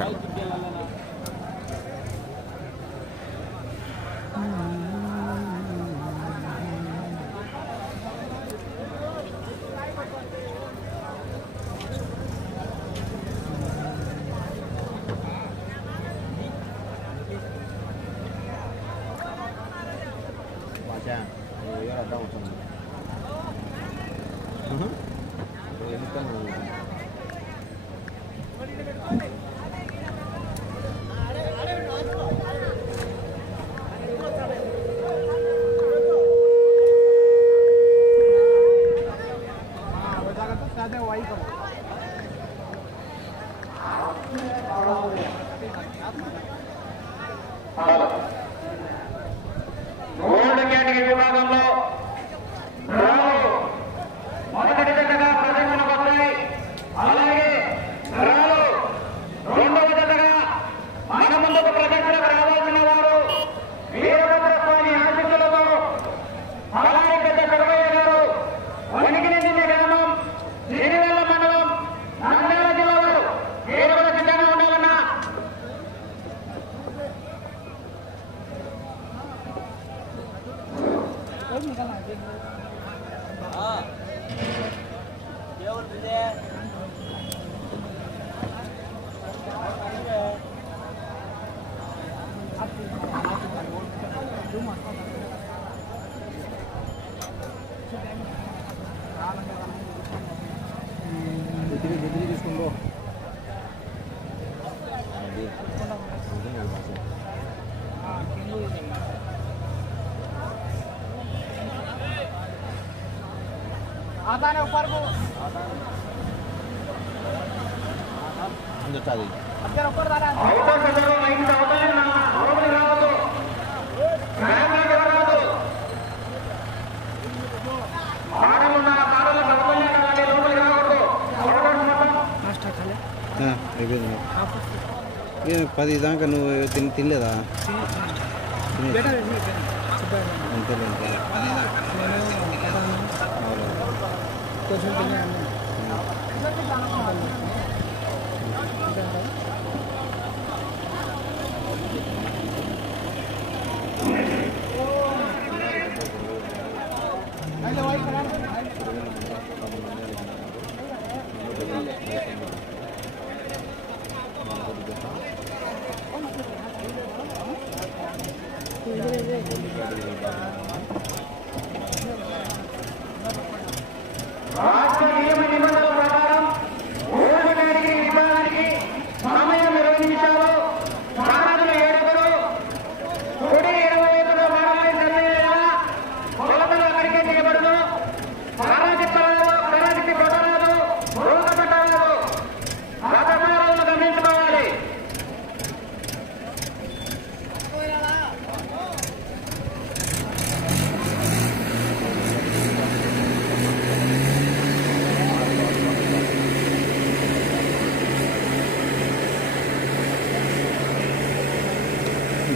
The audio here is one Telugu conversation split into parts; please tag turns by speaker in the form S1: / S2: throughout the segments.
S1: Thank you. అందరు అది
S2: అవకాశం జరగదు, ఇంత అవకాశం నా లోపలికి రావద్దు. గ్రామానికి రావద్దు. ఆడలున్న కాడలు సౌకర్యం కావాలి, లోపలికి రావద్దు. అవకాశం మొత్తం
S1: అయిపోయింది ఏ పది దాకా నువ్వు తిని తినలేదా. అంతేలే అంతే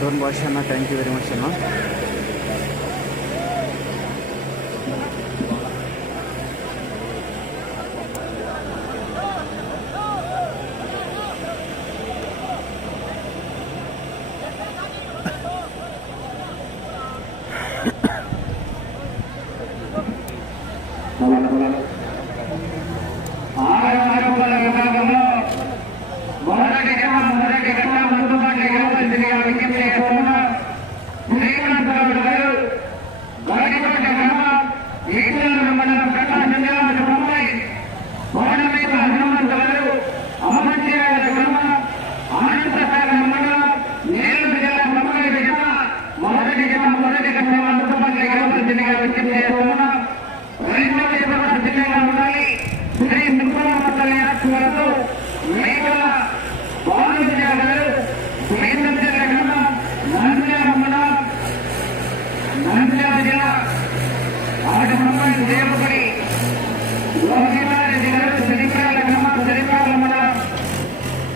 S3: డోన్ బాష్ అన్న థ్యాంక్ యూ వెరీ మచ్ అన్న
S2: ఆరోగ్య విభాగంలో మొదటి జమ మొదటి ఘట్ట ముందుబాటు ఇవ్వవలసిందిగా విజ్ఞప్తి చేస్తున్నా శ్రీకాంతరావు గారు గడికోట గ్రామం ఈశ్వర మండలం ప్రకాశం జిల్లా ముంబై కోడమేక హనుమంత్ గారు అమరచీరాల గ్రామం అనంతసాగర్ మండలం నేలూరు జిల్లా ముంబై జిల్లా మొదటి జమ మొదటి ఘట్ట ముందుబాటు ఇవ్వవలసిందిగా విజ్ఞప్తి చేస్తున్నా రెండవ జమ సిద్ధంగా ఉండాలి శ్రీ సుబ్రహ్మణ్య ఆశీర్వాదం మేకల బాలవిద్య గారు శ్రీనంద్ర గ్రామం నంద్యాల మండలం నంద్యాల జిల్లా ఆరు ముంబై దేవపడి గోపినారెడ్డి గారు శ్రీకాళ గ్రామం శ్రీకాళ మండలం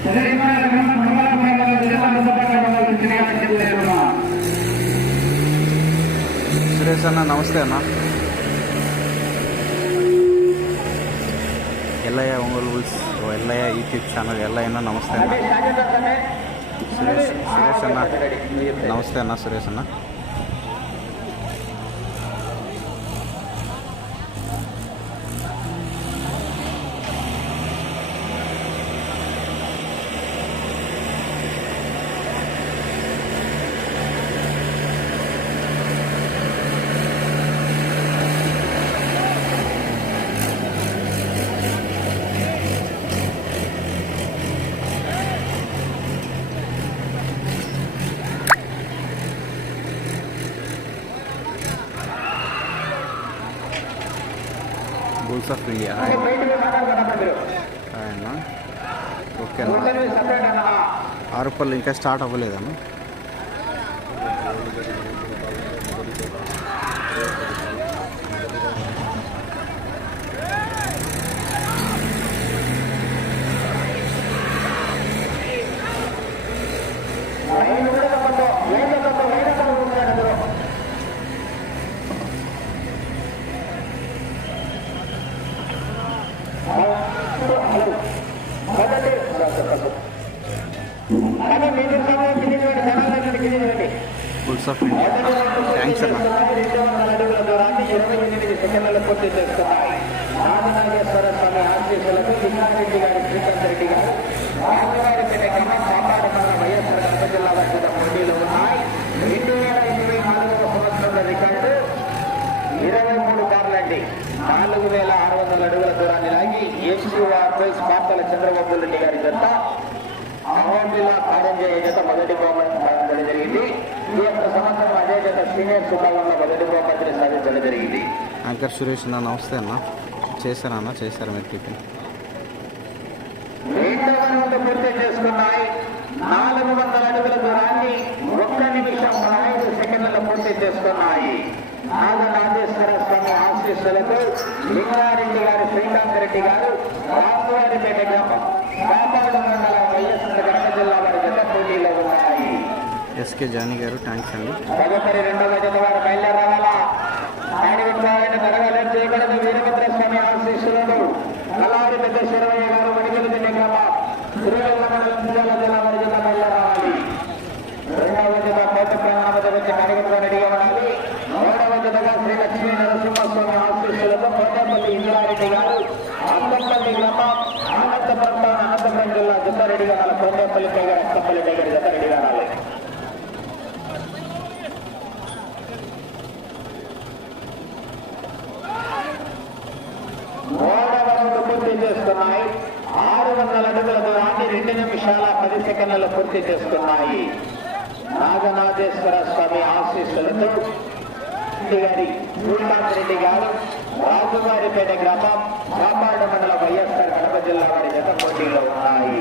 S2: శ్రీకాళ గ్రామం మండల మండలం జిల్లా అందుబాటులో శ్రీకాళ
S3: సురేష్ అన్న నమస్తే అన్న ఎల్లయ్య ఒంగోలు బుల్స్ ఓ ఎల్లయ్య యూట్యూబ్ ఛానల్ ఎల్లయ్య నమస్తే అన్న సురేష్ సురేష్ అన్న నమస్తే ఆఫ్ ఇండియా ఆయన? ఓకే అన్న ఆరు పళ్ళు ఇంకా స్టార్ట్ అవ్వలేదన్న బుల్స్ ఆఫ్ ఇండియా థ్యాంక్స్ అన్న
S2: నాగనాగేశ్వర స్వామి రెడ్డి గారు శ్రీకాంత్ రెడ్డి గారు వైఎస్ఆర్ కడప జిల్లా వర్గ పోటీలు ఉన్నాయి. రెండు వేల ఇరవై నాలుగవ సంవత్సరంలో రికార్డు ఇరవై మూడు కార్లండి నాలుగు వేల ఆరు వందల అడుగుల దూరాన్ని లాగి ఎస్యూఆర్ ప్రైస్ చంద్రబాబు రెడ్డి గారి జత అహోబిలా కారంజయ జత మొదటి బహుమతి జరిగింది. ఈ యొక్క సంవత్సరం అదే జత సీనియర్ సుబ్బాలంలో మొదటి బహుమతిని సాధించడం జరిగింది.
S3: యాంకర్ సురేష్ అన్న నమస్తే అన్న. చేశారా అన్న? చేశారా మీరు టిఫిన్?
S2: రెండవ పూర్తి చేసుకున్నాయి. నాలుగు వందల అడుగుల దూరాన్ని ఒక్క నిమిషం పదహైదు సెకండ్లలో పూర్తి చేసుకున్నాయి. నాగనాథేశ్వర స్వామి ఆశీస్సులకు లింగారెడ్డి గారు శ్రీకాంత్ రెడ్డి గారు రామవారిపేట గ్రామం కాపాడు మండలం వైఎస్ఆర్ కడప జిల్లా వారి జత పోటీలో ఉన్నాయి
S3: ఎస్కే జాని గారు థ్యాంక్స్ అండి
S2: తదుపరి రెండవ జత వారు బయలుదేరాలా ఆయన విభాగమైన తరగతి చేయబడిన వీరభద్ర స్వామి ఆశీస్సులను కలారి పెద్ద శరవయ్య గారు మణికలు తినే గ్రామం తిరువెల్ల జిల్లా జిల్లా గారు కొండపల్లి దగ్గర అక్కపల్లి దగ్గర జత రెడీగా ఉండాలి మూడవ రౌండ్ పూర్తి చేసుకున్నాయి ఆరు వందల అడుగుల దూరాన్ని రెండు నిమిషాల పది సెకండ్లలో పూర్తి చేసుకున్నాయి నాగనాథేశ్వర స్వామి ఆశీస్సులతో గారి శ్రీకాంత్ రెడ్డి గారు రాజువారిపేట గ్రామం కాపాడ మండల వైఎస్ఆర్ కడప జిల్లా వారి జత పోటీలో ఉన్నాయి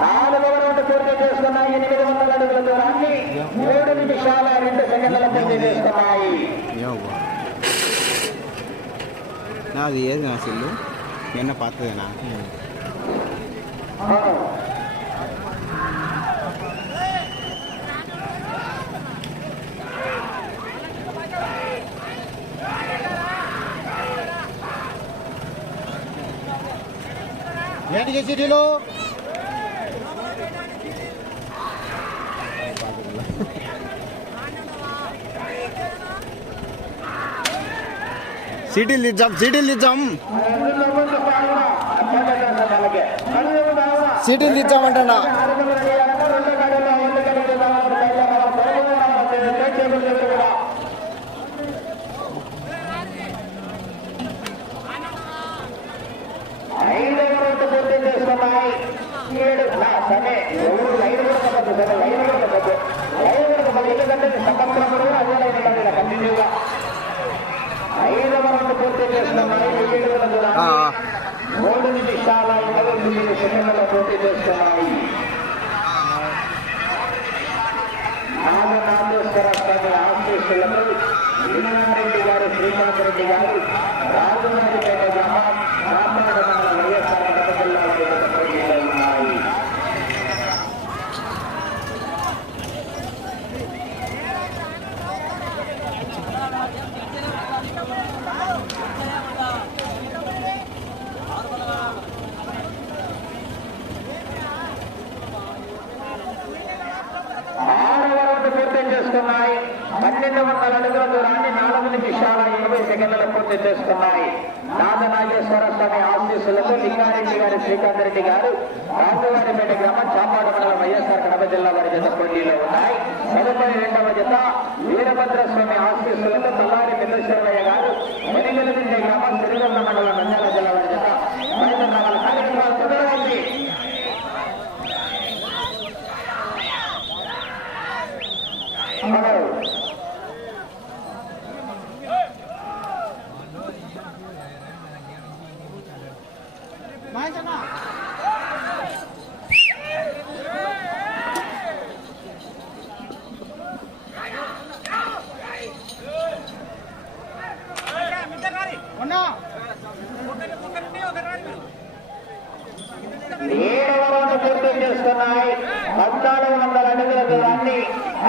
S2: నాలుగవ రౌండ్ పూర్తి చేసుకున్నాయి ఎనిమిది వందల అడుగుల దూరాన్ని మూడు నిమిషాల రెండు సెకండ్ల పూర్తి చేసుకున్నాయి
S3: యవ్వా నాది ఏది నా సిల్లు? నిన్న పాతదేనా?
S1: ఏంటి సిటీలో
S3: సిటీలు ఇద్దాం సిటీలు ఇద్దాం
S1: సిటీలు ఇచ్చామంటా
S2: సెకండ్లలో పోటీ చేస్తున్నాయి నాగనాథేశ్వర స్వామి ఆశీస్సులతో విమలారెడ్డి గారు శ్రీకాంత్ రెడ్డి గారు రాజమండ్రిపేట గ్రామానికి రెడ్డి గారు రాజువారిపేట గ్రామం చాపాడ మండలం వైఎస్ఆర్ కడప జిల్లా వారి జత పోటీలో ఉన్నాయి. తదుపరి రెండవ జత వీరభద్రస్వామి ఆశీస్సులతో తల్లారి పెద్దశ్వరయ్య గారు వెనిగలదిండి గ్రామం సిరిగొండ మండలం నంద్యాల జిల్లా వారి జత బయలుదేరాల కార్యక్రమాలు కుదరవండి హలో ఏడవ రౌండ్ పూర్తి చేస్తున్నాయి పద్నాలుగు వందల అడుగుల దూరాన్ని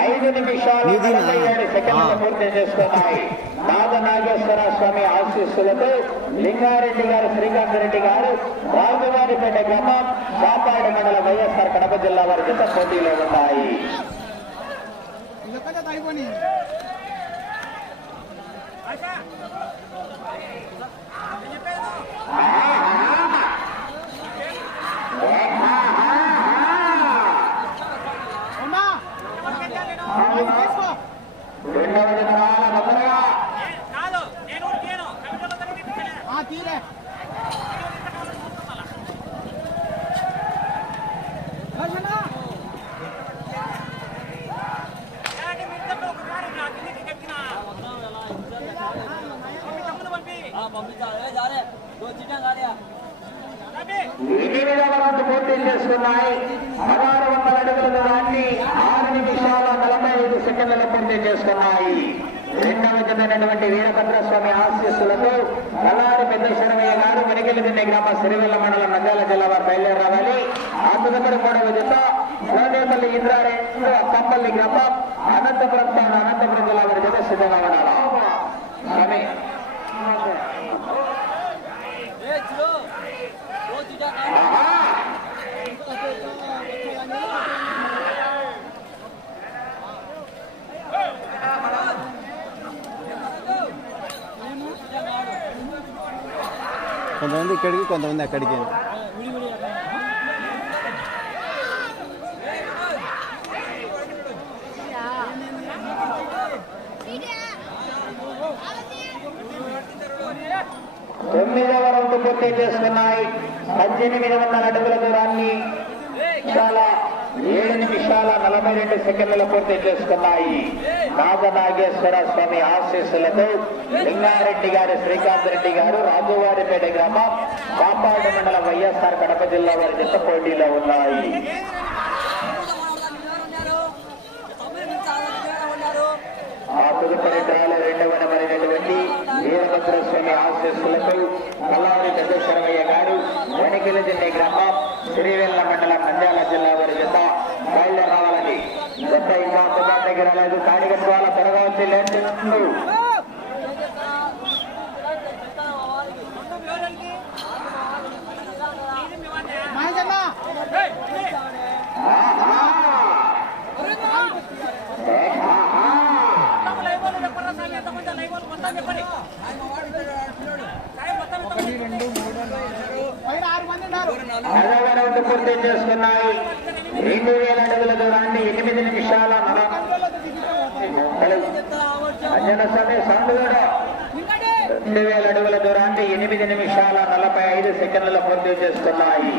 S2: ఐదు నిమిషాలు
S1: నీదినా?
S2: నలభై ఏడు సెకండ్లు
S1: ఆ.
S2: పూర్తి చేసుకున్నాయి నాగనాగేశ్వర స్వామి ఆశీస్సులతో లింగారెడ్డి గారు శ్రీకాంత్ రెడ్డి గారు రాజువారిపేట గ్రామం కాపాడు మండల వైఎస్ఆర్ కడప జిల్లా వారి చేత పోటీలో ఉన్నాయి రెండవ జత రావాల భద్రగా
S4: కాదు నేను నేను కమిటీలో తిరిగి
S5: తీరే
S4: అలాగే మీ ఇద్దరిలో ఒక కారు నా కిందికి ఎక్కిన మీ తమ్ముడు పంపి రవి,
S2: ఎనిమిదవ రౌండ్ పూర్తి చేసుకున్నాయి పదహారు వందల అడుగుల దూరాన్ని ఆరు నిమిషాల నలభై ఐదు సెకండ్ల పూర్తి చేసుకున్నాయి రెండవ జతైనటువంటి వీరభద్ర స్వామి ఆశీస్సులతో కలారి పెద్ద శరవయ్య గారు వెనికెలిదిన్నె గ్రామ సిరివెల్ల మండలం నంద్యాల జిల్లా వారు బయలుదేరి రావాలి ఆ తదుపరి మూడవ జత సోనేపల్లి ఇంద్రారెడ్డి అక్కంపల్లి గ్రామం అనంతపురం తాను అనంతపురం జిల్లా వారి జత సిద్ధంగా ఉండాలి స్వామి ఆహా
S1: కొంతమంది ఇక్కడికి కొంతమంది అక్కడికి.
S2: తొమ్మిదవ రౌండ్ పూర్తి చేస్తున్నాయి పద్దెనిమిది వందల అడుగుల దూరాన్ని చాలా ఏడు నిమిషాల నలభై రెండు సెకండ్ల పూర్తి చేసుకున్నాయి. నాగనాగేశ్వర స్వామి ఆశీస్సులతో లింగారెడ్డి గారు శ్రీకాంత్ రెడ్డి గారు రాజువారిపేట గ్రామం కాపాడు మండలం వైఎస్ఆర్ కడప జిల్లా వారి జత పోటీలో ఉన్నాయి. ఆ తదుపరి డ్రాలో రెండవ నెంబరైనటువంటి వీరభద్ర స్వామి ఆశీస్సులతో కల్లారి పెద్దశరవయ్య గారు వణికిలదిన్నె గ్రామం శ్రీవెల్ల మండలం నంద్యాల జిల్లా వారి జత బయలుదేరి రావాలని జత ఇంకా అందుబాటు దగ్గర లేదు కాడిగట్టు వాళ్ళ త్వరగా వచ్చి
S4: లైవ్ లైవ్ చెప్పండి
S5: ఆరు మంది
S2: పూర్తి చేసుకున్నాయి. రెండు వేల అడుగుల దూరాన్ని ఎనిమిది నిమిషాల నలభై అంజన స్వామి సందుగడ రెండు వేల అడుగుల దూరాన్ని ఎనిమిది నిమిషాల నలభై ఐదు సెకండ్ల పూర్తి చేస్తున్నాయి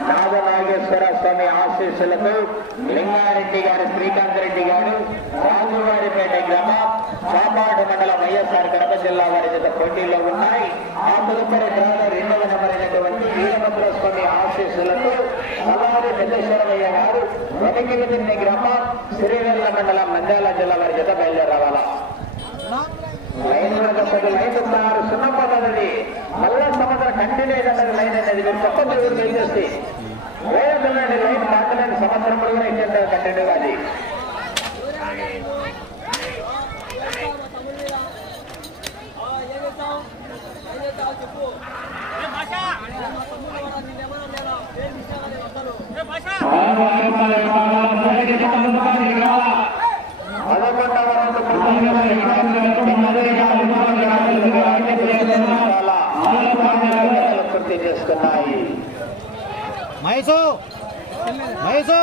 S2: నాగనాగేశ్వర స్వామి ఆశీస్సులతో లింగారెడ్డి గారు శ్రీకాంత్ రెడ్డి గారు రాజువారిపేట గ్రామం చాపాడు మండలం వైఎస్ఆర్ కడప జిల్లా వారి జత పోటీలో ఉన్నాయి. ఆ తదుపరి గ్రామ రెండవ నెంబర్ అయినటువంటి వీరభద్ర స్వామి ఆశీస్సులతో అలారి పెద్దశ్వరయ్య గారు వెనకిలిదిన్నె గ్రామం సిరివెల్ల మండలం నంద్యాల జిల్లా వారి జత బయలుదేరి లైన్ మీద కొద్ది లైన్ ఉన్నారు. సున్నా పదవి మల్ల సముద్ర కంటిన్యూస్ అనేది లైన్ అనేది మీరు చెప్పండి ఊరు వేసేసి వేయదండి లైన్ దాటలేని సంవత్సరం కూడా ఇచ్చేస్తారు కంటిన్యూగా అది
S4: ఏ భాష ఏ
S2: పదకొండవ రౌండ్ పూర్తి చేసుకున్నాయి
S1: మహేశు! మహేశు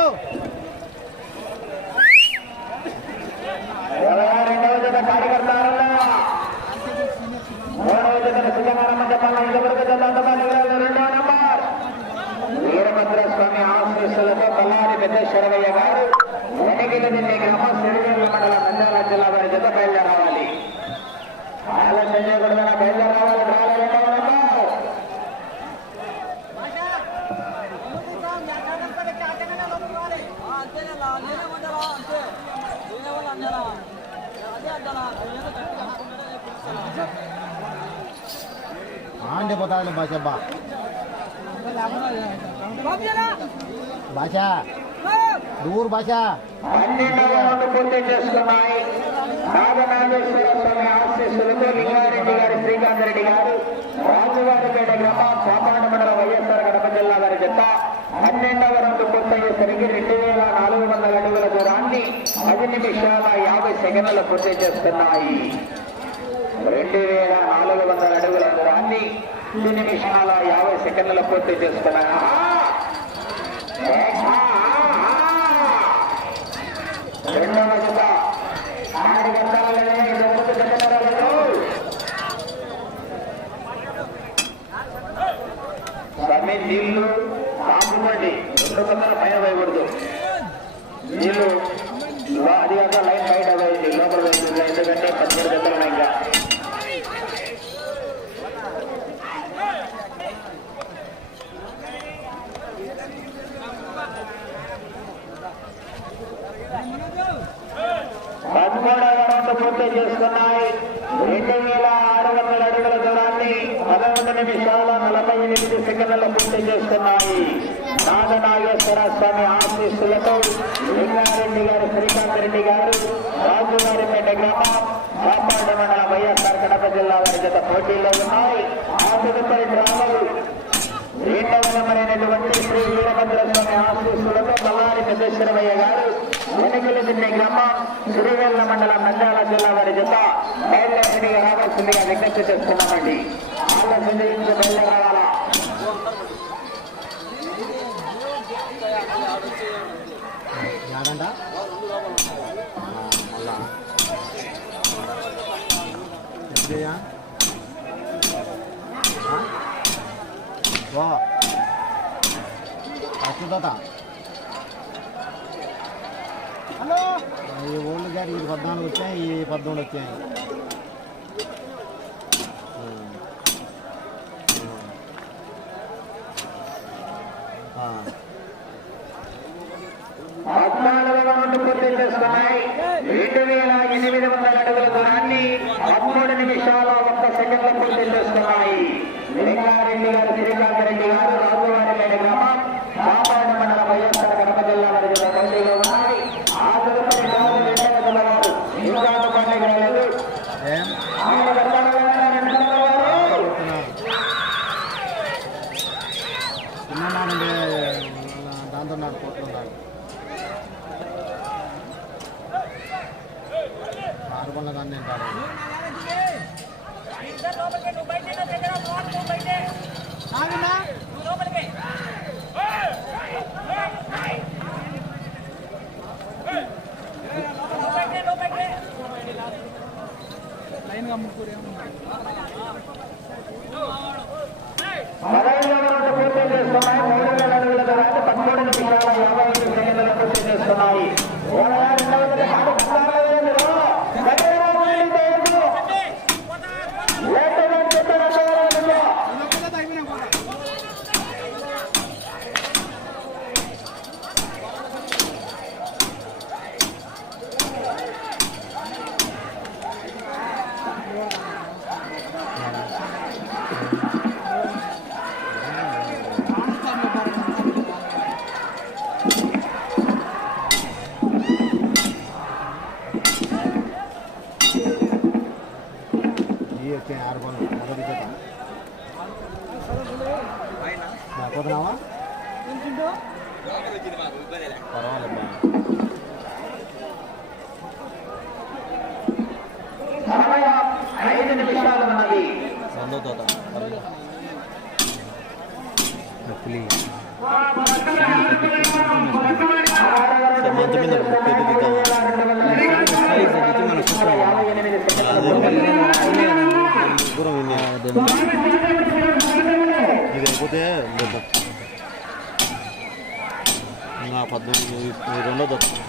S2: రెండవ జత కార్యకర్తారన్నా మూడవ జత సుఖమారమ్మ చెప్పాలి ఇంతవరకు జత అందుబాటులో రెండవ నంబర్ వీరభద్ర స్వామి ఆశీస్సులతో కల్లారి పెద్ద శరవయ్య గారు వెనకిల నిన్నే గ్రామ సిరివేల మండల నంద్యాల జిల్లా వారి జత బయలుదేరావాలి ఆలస్యం చేయకూడదన్న బయలుదేరావాలి రావాలి రెండవ నంబర్
S1: ఆంటే పోతాడు భాష బా. భాష దూర్ బాషా.
S2: అన్ని రౌండ్ పూర్తి చేస్తున్నాయి నాగనాగేశ్వర స్వామి ఆశీస్సులతో లింగారెడ్డి గారు శ్రీకాంత్ రెడ్డి గారు రాజువారిపేట గ్రామం పాపాడ మండల వైఎస్ఆర్ కడప జిల్లా వారి చెత్త. పన్నెండవ రెండు పూర్తయ్యేసరికి రెండు వేల నాలుగు వందల అడుగుల దూరాన్ని పది నిమిషాల సెకండ్ల పూర్తి చేస్తున్నాయి రెండు వేల నాలుగు వందల అడుగుల దూరాన్ని పది నిమిషాల యాభై సెకండ్ల పూర్తి చేస్తున్నాయి రెండవ జత ఆరు గంటలనే జగత్తు జగనరాలను స్వామి నీళ్ళు కాపుకోండి రెండు గంటల పైన వేయకూడదు నీళ్ళు లో- లైన్ బయట లోపల ఎందుకంటే పద్దెనిమిది గంటలు ఉన్నాయి ఇంకా. పదమూడవ రౌండ్ పూర్తి చేసుకున్నాయి. రెండు వేల ఆరు వందల అడుగుల దూరాన్ని పదకొండు నిమిషాల నలభై ఎనిమిది సెకండ్ల పూర్తి చేస్తున్నాయి నాగనాగేశ్వర స్వామి ఆశీస్సులతో రెడ్డి గారు శ్రీకాంత్ రెడ్డి గారు రాజుగారిపేట గ్రామం కాపాడ మండలం వైఎస్ఆర్ కడప జిల్లా వారి జత పోటీలో ఉన్నాయి. ఆ తదుపరి గ్రామాలు రెండవ నెంబర్ అయినటువంటి శ్రీ వీరభద్ర స్వామి ఆశీస్సులతో బల్లారి పెద్దేశ్వరమయ్య గారు వెనుకలు తిన్నే గ్రామం సిరివెల్ల మండలం నంద్యాల జిల్లా వారి జత బయలుదేరిగా రావాల్సిందిగా విజ్ఞప్తి చేస్తున్నామండి. ఆలస్యం చేయించి
S1: వా అచ్చుతాత
S5: హలో
S1: ఈ ఓల్డ్ గారి ఇది పద్నాలుగు వచ్చాయి ఈ పద్నాలుగు వచ్చాయి
S2: రెండు వేల ఎనిమిది వందల అడుగుల దూరాన్ని పదమూడు నిమిషాల ఒక్క సెకండ్ల పూర్తి చేసుకున్నాయి లింగారెడ్డి గారు శ్రీకాంత్ రెడ్డి సమయం ఐదు నిమిషాలు ఉన్నది
S3: మీద పద్దెనిమిది రెండో
S2: దొరుకుతుంది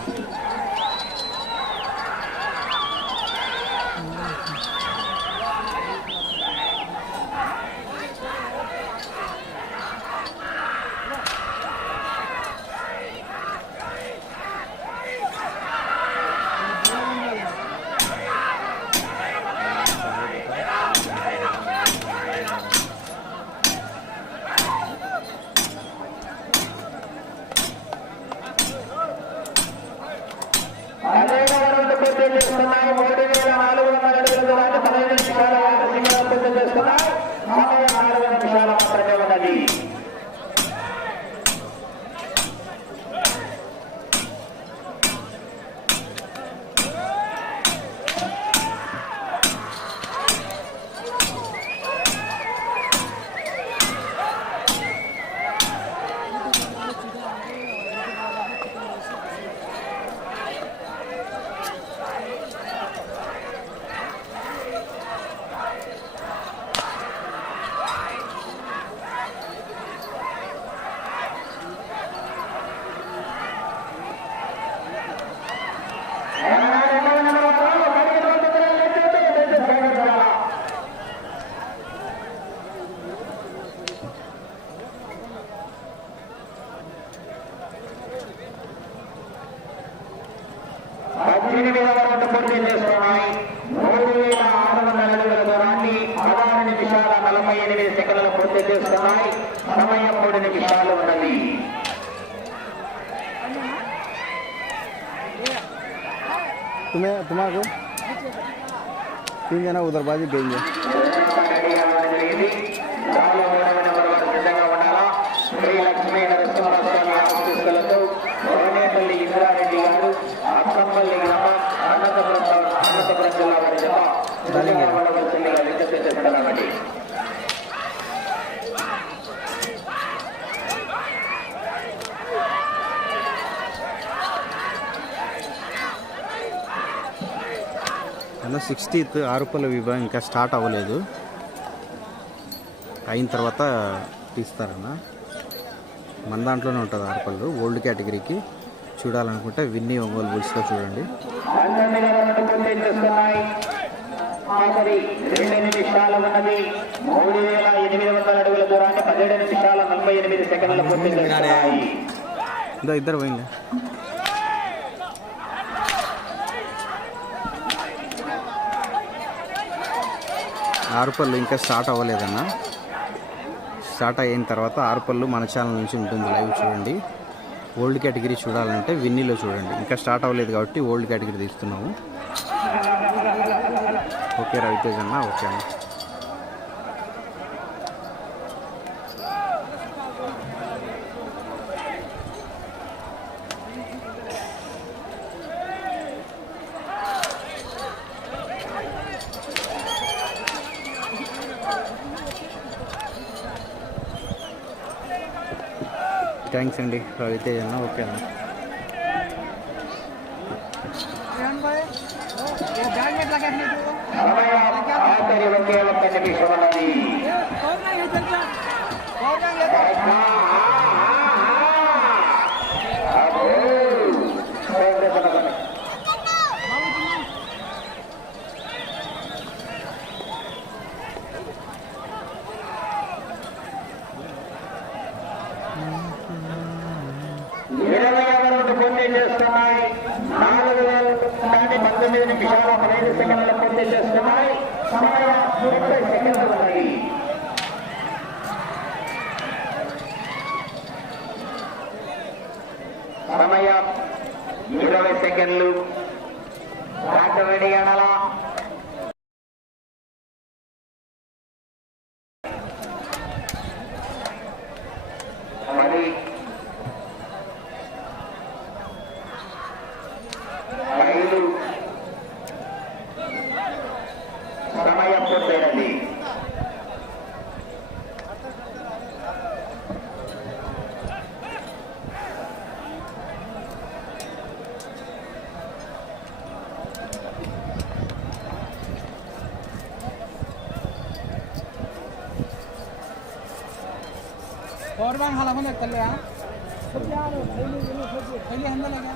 S2: trabalhe bem. Né?
S3: అన్న సిక్స్టీత్ ఆరుపల్ల విభాగం ఇంకా స్టార్ట్ అవ్వలేదు. అయిన తర్వాత తీస్తారన్న. మన దాంట్లోనే ఉంటుంది ఆరుపళ్ళు ఓల్డ్ కేటగిరీకి చూడాలనుకుంటే విన్నీ ఒంగోలు బుల్స్లో చూడండి.
S2: పంతొమ్మిది వరకు పూర్తి చేస్తున్నాయి ఆఖరి రెండు నిమిషాలు ఉన్నది. మూడు వేల ఎనిమిది వందల అడుగుల దూరాన్ని పదిహేడు నిమిషాల నలభై ఎనిమిది సెకండ్ల పూర్తి చేస్తున్నాయి.
S3: ఇదో ఇద్దరు పోయింది ఆరుపళ్ళు ఇంకా స్టార్ట్ అవ్వలేదన్న. స్టార్ట్ అయిన తర్వాత ఆరుపళ్ళు మన ఛానల్ నుంచి ఉంటుంది లైవ్ చూడండి. ఓల్డ్ కేటగిరీ చూడాలంటే విన్నీలో చూడండి. ఇంకా స్టార్ట్ అవ్వలేదు కాబట్టి ఓల్డ్ కేటగిరీ తీస్తున్నాము. ఓకే రవితేజ్ అన్న ఓకే అన్న. థ్యాంక్స్ అండి. రవితేజ్ అన్న ఓకే అన్న.
S2: ఒక్క నిమిషం ఉన్నది నిమిషాల పదిహేను సెకండ్లు పూర్తి చేస్తున్నాయి సమయం ముప్పై సెకండ్లు ఉన్నాయి సమయం ఇరవై సెకండ్లు దాటవేడి అనాలా మరి
S5: पॉवर बैंक हाला होने चल रहा पहले हम लगा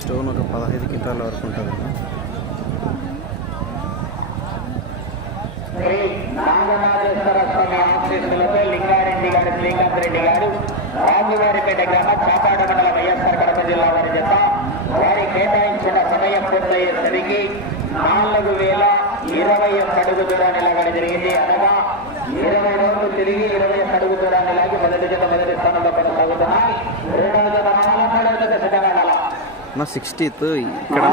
S3: స్టోన్ ఒక పదహైదు క్వింటాల వరకు ఉంటుంది
S2: శ్రీ నాగనాథేశ్వర స్వామి ఆశీస్సులతో లింగారెడ్డి గారు శ్రీకాంత్ రెడ్డి గారు రాజువారిపేట గ్రామ చాపాడ మండల వైఎస్ఆర్ కడప జిల్లా వారి జత వారి కేటాయించిన సమయం పూర్తయ్యేసరికి నాలుగు వేల ఇరవై ఒక్క అడుగు దూరాన్ని లాగడం జరిగింది అనగా ఇరవై రోజులు తిరిగి ఇరవై అడుగు దూరాన్ని లాగి మొదటి జత మొదటి స్థానంలో కొనసాగుతున్నాయి రెండవ జత సిద్ధంగా ఉండాలా
S3: నా సిక్స్టీత్ ఇక్కడ.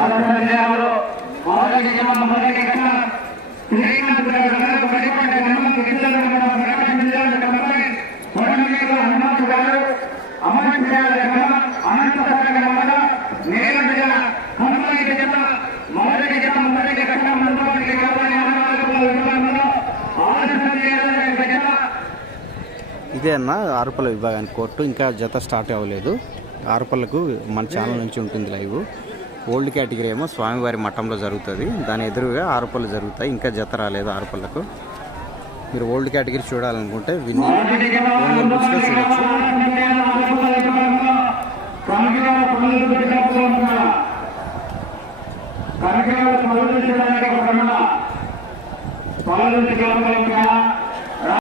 S3: ఇదే అన్న ఆరుపల్ల విభాగానికి కోర్టు. ఇంకా జత స్టార్ట్ అవ్వలేదు. ఆరుపల్లకు మన ఛానల్ నుంచి ఉంటుంది లైవ్. ఓల్డ్ కేటగిరీ ఏమో స్వామివారి మఠంలో జరుగుతుంది. దాని ఎదురుగా ఆరుపల్లు జరుగుతాయి. ఇంకా జత రాలేదు ఆరుపల్లకు. మీరు ఓల్డ్ కేటగిరీ చూడాలనుకుంటే విని బుక్స్లో చూడొచ్చు.
S2: కనకాల